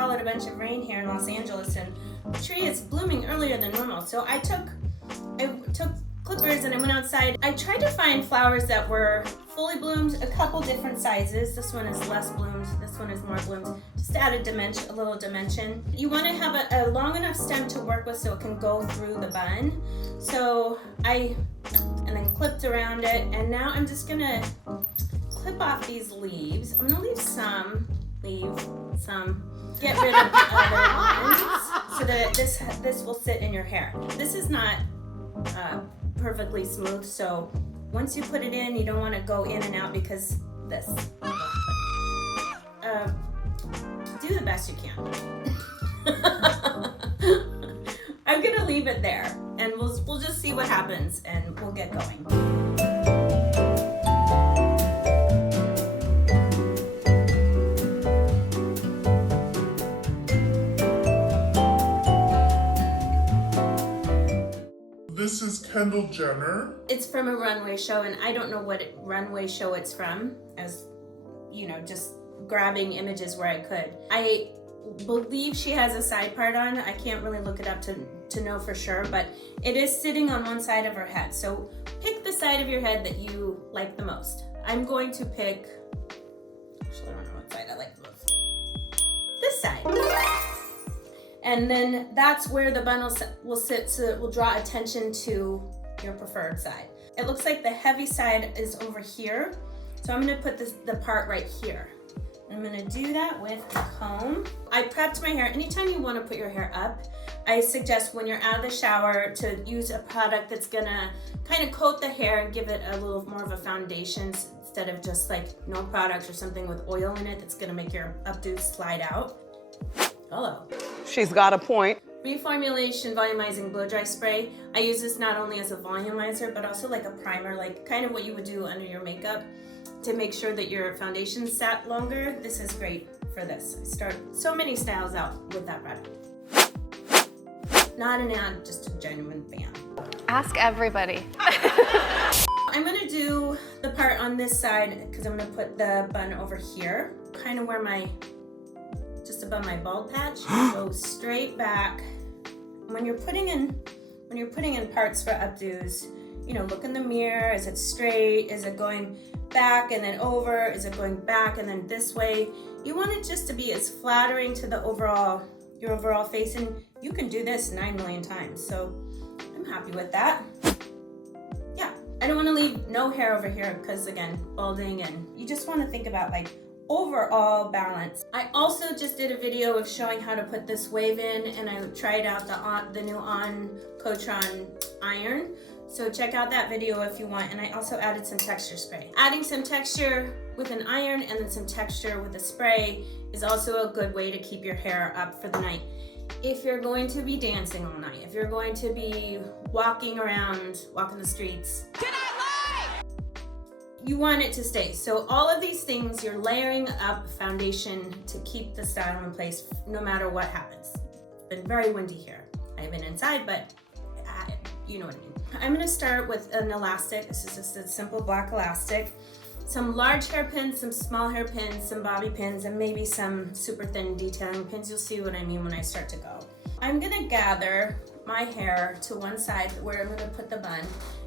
followed a bunch of rain here in Los Angeles, and the tree is blooming earlier than normal. So I took clippers and I went outside. I tried to find flowers that were fully bloomed, a couple different sizes. This one is less bloomed, this one is more bloomed. Just to add a little dimension. You want to have a long enough stem to work with so it can go through the bun. So and then clipped around it, and now I'm just gonna clip off these leaves. I'm gonna leave some, get rid of the other ones so that this will sit in your hair. This is not perfectly smooth, so once you put it in, you don't want to go in and out because this. Do the best you can. I'm gonna leave it there, and we'll just see what happens, and we'll get going. This is Kendall Jenner. It's from a runway show, and I don't know what runway show it's from, as you know, just grabbing images where I could. I believe she has a side part on. I can't really look it up to know for sure, but it is sitting on one side of her head. So pick the side of your head that you like the most. I'm going to pick, actually I don't know what side I like the most. This side. And then that's where the bun will sit, so it will draw attention to your preferred side. It looks like the heavy side is over here, so I'm gonna put the part right here. I'm gonna do that with a comb. I prepped my hair. Anytime you wanna put your hair up, I suggest when you're out of the shower to use a product that's gonna kind of coat the hair and give it a little more of a foundation instead of just like no product or something with oil in it that's gonna make your updo slide out. Hello. She's got a point. Reformulation volumizing blow dry spray. I use this not only as a volumizer, but also like a primer, like kind of what you would do under your makeup to make sure that your foundation sat longer. This is great for this. I start so many styles out with that product. Not an ad, just a genuine fan. Ask everybody. I'm gonna do the part on this side because I'm gonna put the bun over here, kind of where just above my bald patch. Go straight back. When you're putting in parts for updos, you know, look in the mirror. Is it straight? Is it going back and then over? Is it going back and then this way? You want it just to be as flattering to your overall face, and you can do this 9 million times. So I'm happy with that. Yeah, I don't want to leave no hair over here because again, balding, and you just want to think about like overall balance. I also just did a video of showing how to put this wave in, and I tried out the new On Cotron iron. So check out that video if you want. And I also added some texture spray. Adding some texture with an iron and then some texture with a spray is also a good way to keep your hair up for the night. If you're going to be dancing all night, if you're going to be walking the streets, you want it to stay. So all of these things, you're layering up foundation to keep the style in place no matter what happens. It's been very windy here. I have been inside, but you know what I mean. I'm gonna start with an elastic. This is just a simple black elastic. Some large hairpins, some small hairpins, some bobby pins, and maybe some super thin detailing pins. You'll see what I mean when I start to go. I'm gonna gather my hair to one side where I'm gonna put the bun,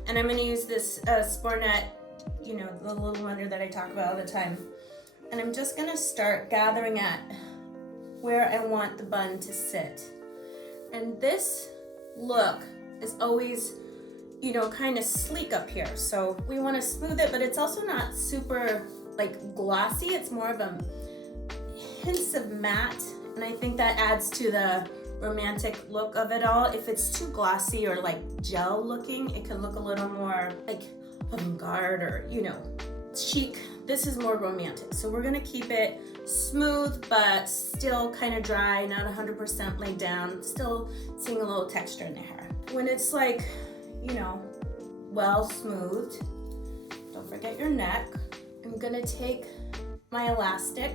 and I'm gonna use this Spornet, you know, the little wonder that I talk about all the time. And I'm just gonna start gathering at where I want the bun to sit. And this look is always, you know, kind of sleek up here. So we wanna smooth it, but it's also not super like glossy. It's more of a hints of matte. And I think that adds to the romantic look of it all. If it's too glossy or like gel looking, it can look a little more like avant-garde or, you know, chic. This is more romantic. So we're gonna keep it smooth, but still kind of dry, not 100% laid down, still seeing a little texture in the hair. When it's like, you know, well smoothed, don't forget your neck. I'm gonna take my elastic,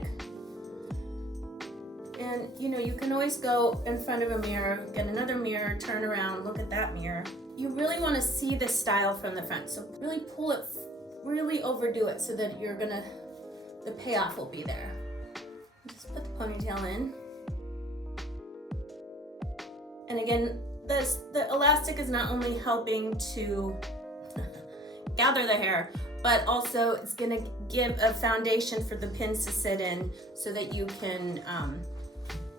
and you know, you can always go in front of a mirror, get another mirror, turn around, look at that mirror. You really want to see the style from the front, so really pull it, really overdo it so that the payoff will be there. Just put the ponytail in. And again, the elastic is not only helping to gather the hair, but also it's gonna give a foundation for the pins to sit in so that you can,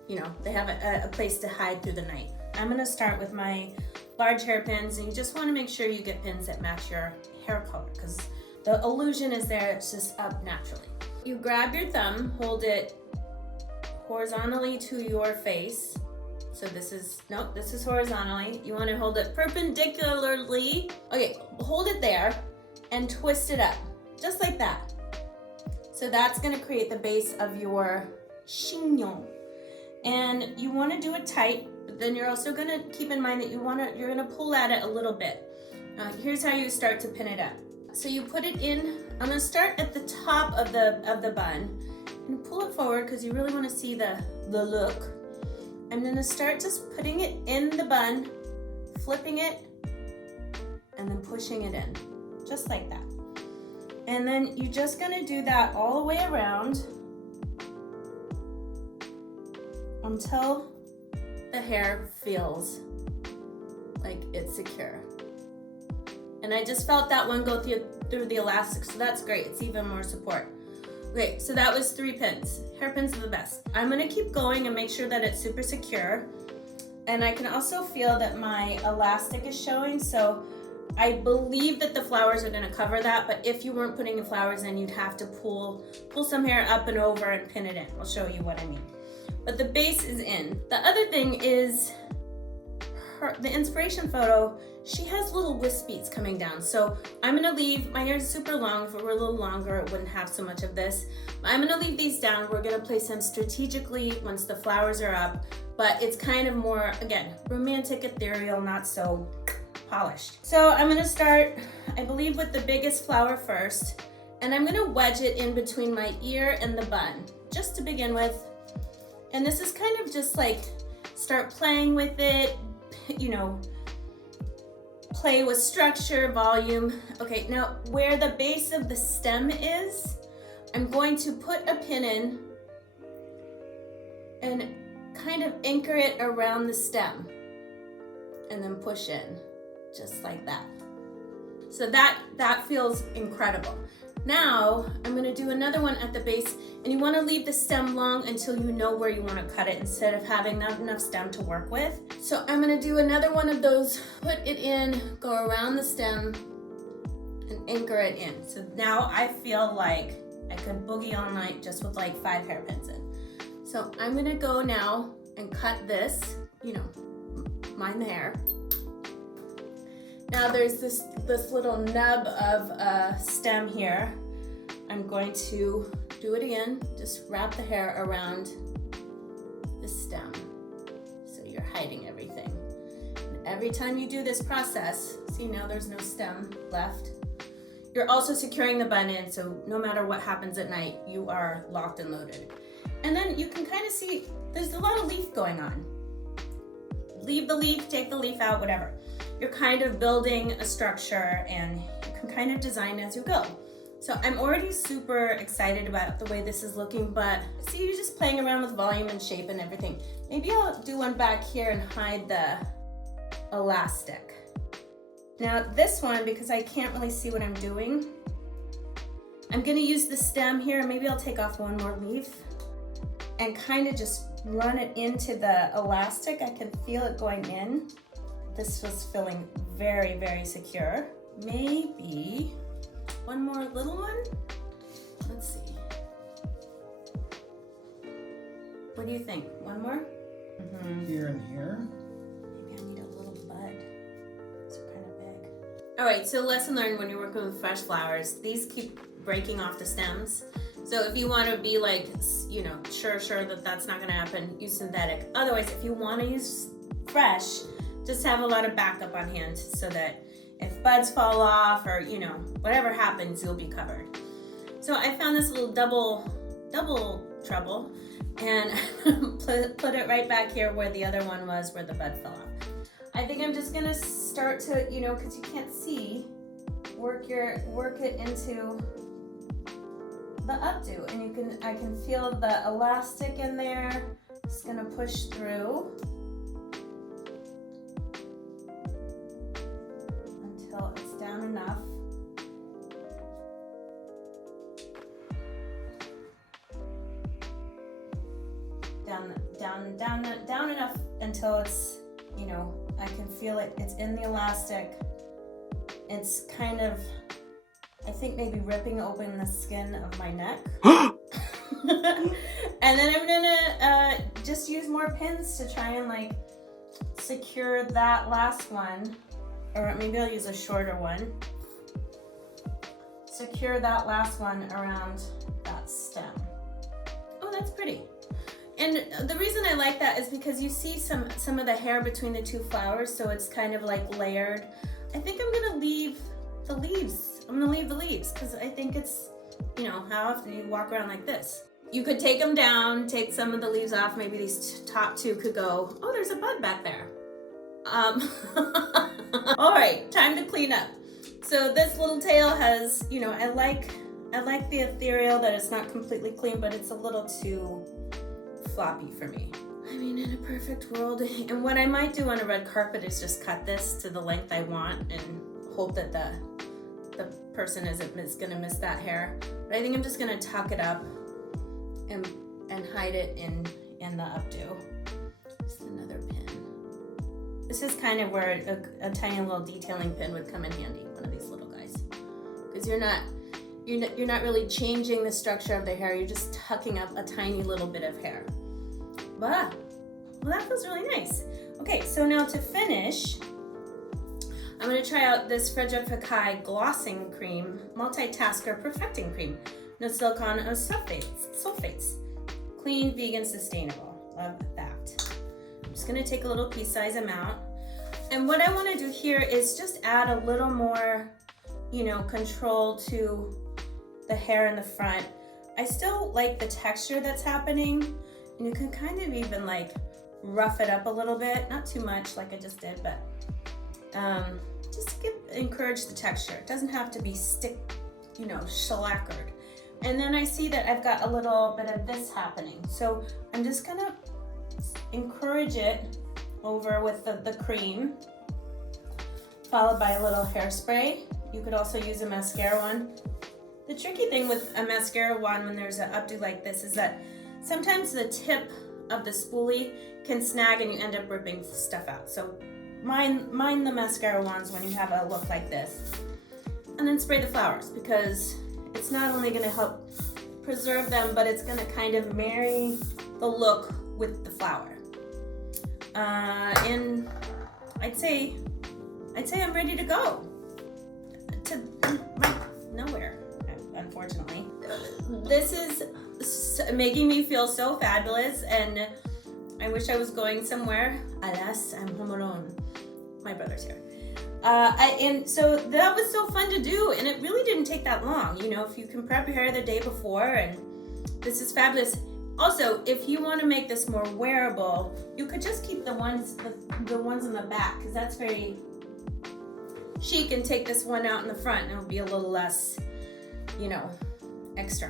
they have a place to hide through the night. I'm gonna start with my large hairpins, and you just wanna make sure you get pins that match your hair color, because the illusion is there, it's just up naturally. You grab your thumb, hold it horizontally to your face. So this is horizontally. You wanna hold it perpendicularly. Okay, hold it there and twist it up, just like that. So that's gonna create the base of your chignon. And you wanna do it tight, but then you're also gonna keep in mind that you're gonna pull at it a little bit. Here's how you start to pin it up. So you put it in, I'm gonna start at the top of the bun and pull it forward because you really wanna see the look. I'm gonna start just putting it in the bun, flipping it, and then pushing it in, just like that. And then you're just gonna do that all the way around until the hair feels like it's secure. And I just felt that one go through the elastic, so that's great. It's even more support. Okay, so that was 3 pins. Hairpins are the best. I'm gonna keep going and make sure that it's super secure. And I can also feel that my elastic is showing, so I believe that the flowers are gonna cover that, but if you weren't putting the flowers in, you'd have to pull some hair up and over and pin it in. I'll show you what I mean. But the base is in. The other thing is the inspiration photo, she has little wispies coming down. So I'm gonna leave, my hair is super long. If it were a little longer, it wouldn't have so much of this. I'm gonna leave these down. We're gonna place them strategically once the flowers are up, but it's kind of more, again, romantic, ethereal, not so polished. So I'm gonna start, I believe, with the biggest flower first, and I'm gonna wedge it in between my ear and the bun, just to begin with. And this is kind of just like, start playing with it, play with structure, volume. Okay, now where the base of the stem is, I'm going to put a pin in and kind of anchor it around the stem and then push in, just like that. So that feels incredible. Now, I'm gonna do another one at the base, and you wanna leave the stem long until you know where you wanna cut it instead of having not enough stem to work with. So I'm gonna do another one of those, put it in, go around the stem, and anchor it in. So now I feel like I could boogie all night just with like 5 hairpins in. So I'm gonna go now and cut this, mind the hair. Now there's this little nub of stem here. I'm going to do it again. Just wrap the hair around the stem so you're hiding everything. And every time you do this process, see, now there's no stem left. You're also securing the bun in, so no matter what happens at night, you are locked and loaded. And then you can kind of see there's a lot of leaf going on. Leave the leaf, take the leaf out, whatever. You're kind of building a structure and you can kind of design as you go. So I'm already super excited about the way this is looking, but see, you're just playing around with volume and shape and everything. Maybe I'll do one back here and hide the elastic. Now this one, because I can't really see what I'm doing, I'm gonna use the stem here. Maybe I'll take off one more leaf and kind of just run it into the elastic. I can feel it going in. This was feeling very, very secure. Maybe one more little one. Let's see. What do you think? One more? Here and here. Maybe I need a little bud. These are kind of big. All right, so lesson learned when you're working with fresh flowers, these keep breaking off the stems. So if you want to be like, sure that that's not going to happen, use synthetic. Otherwise, if you want to use fresh, just have a lot of backup on hand so that if buds fall off or, whatever happens, you'll be covered. So I found this little double trouble and put it right back here where the other one was, where the bud fell off. I think I'm just gonna start to, because you can't see, work it into the updo, and I can feel the elastic in there. Just gonna push through. enough. Down enough until it's, you know, I can feel it. It's in the elastic. It's kind of, I think maybe ripping open the skin of my neck. And then I'm gonna just use more pins to try and like secure that last one, or maybe I'll use a shorter one. Secure that last one around that stem. Oh, that's pretty. And the reason I like that is because you see some of the hair between the two flowers, so it's kind of like layered. I think I'm gonna leave the leaves. I'm gonna leave the leaves because I think it's, you know, how often you walk around like this. You could take them down, take some of the leaves off. Maybe these top two could go. Oh, there's a bud back there. All right, time to clean up. So this little tail has, you know, I like the ethereal that it's not completely clean, but it's a little too floppy for me. I mean, in a perfect world, and what I might do on a red carpet is just cut this to the length I want and hope that the person isn't gonna miss that hair. But I think I'm just gonna tuck it up and hide it in the updo. Just another pin. This is kind of where a tiny little detailing pin would come in handy. One of these little guys, because you're not really changing the structure of the hair. You're just tucking up a tiny little bit of hair. Wow, well that feels really nice. Okay, so now to finish, I'm gonna try out this Frederic Fekkai Glossing Cream Multitasker Perfecting Cream. No silicone or sulfates. Clean, vegan, sustainable. Love that. I'm just gonna take a little pea-size amount. And what I wanna do here is just add a little more, you know, control to the hair in the front. I still like the texture that's happening. And you can kind of even like rough it up a little bit, not too much like I just did, but just encourage the texture. It doesn't have to be shellacquered. And then I see that I've got a little bit of this happening. So I'm just gonna encourage it over with the cream, followed by a little hairspray. You could also use a mascara wand. The tricky thing with a mascara wand when there's an updo like this is that sometimes the tip of the spoolie can snag and you end up ripping stuff out. So mind the mascara wands when you have a look like this. And then spray the flowers, because it's not only gonna help preserve them, but it's gonna kind of marry the look with the flower. And I'd say I'm ready to go. To nowhere, unfortunately. This is making me feel so fabulous, and I wish I was going somewhere. Alas, I'm home alone. My brother's here. And so that was so fun to do, and it really didn't take that long. You know, if you can prep your hair the day before, and this is fabulous. Also, if you want to make this more wearable, you could just keep the ones in the back, because that's very chic, and take this one out in the front, and it'll be a little less, you know, extra.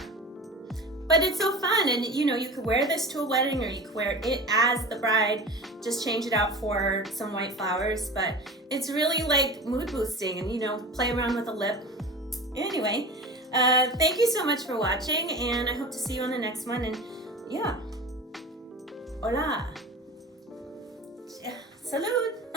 But it's so fun, and you know, you could wear this to a wedding, or you could wear it as the bride, just change it out for some white flowers. But it's really like mood boosting, and you know, play around with the lip. Anyway, thank you so much for watching, and I hope to see you on the next one. And yeah, hola, salud.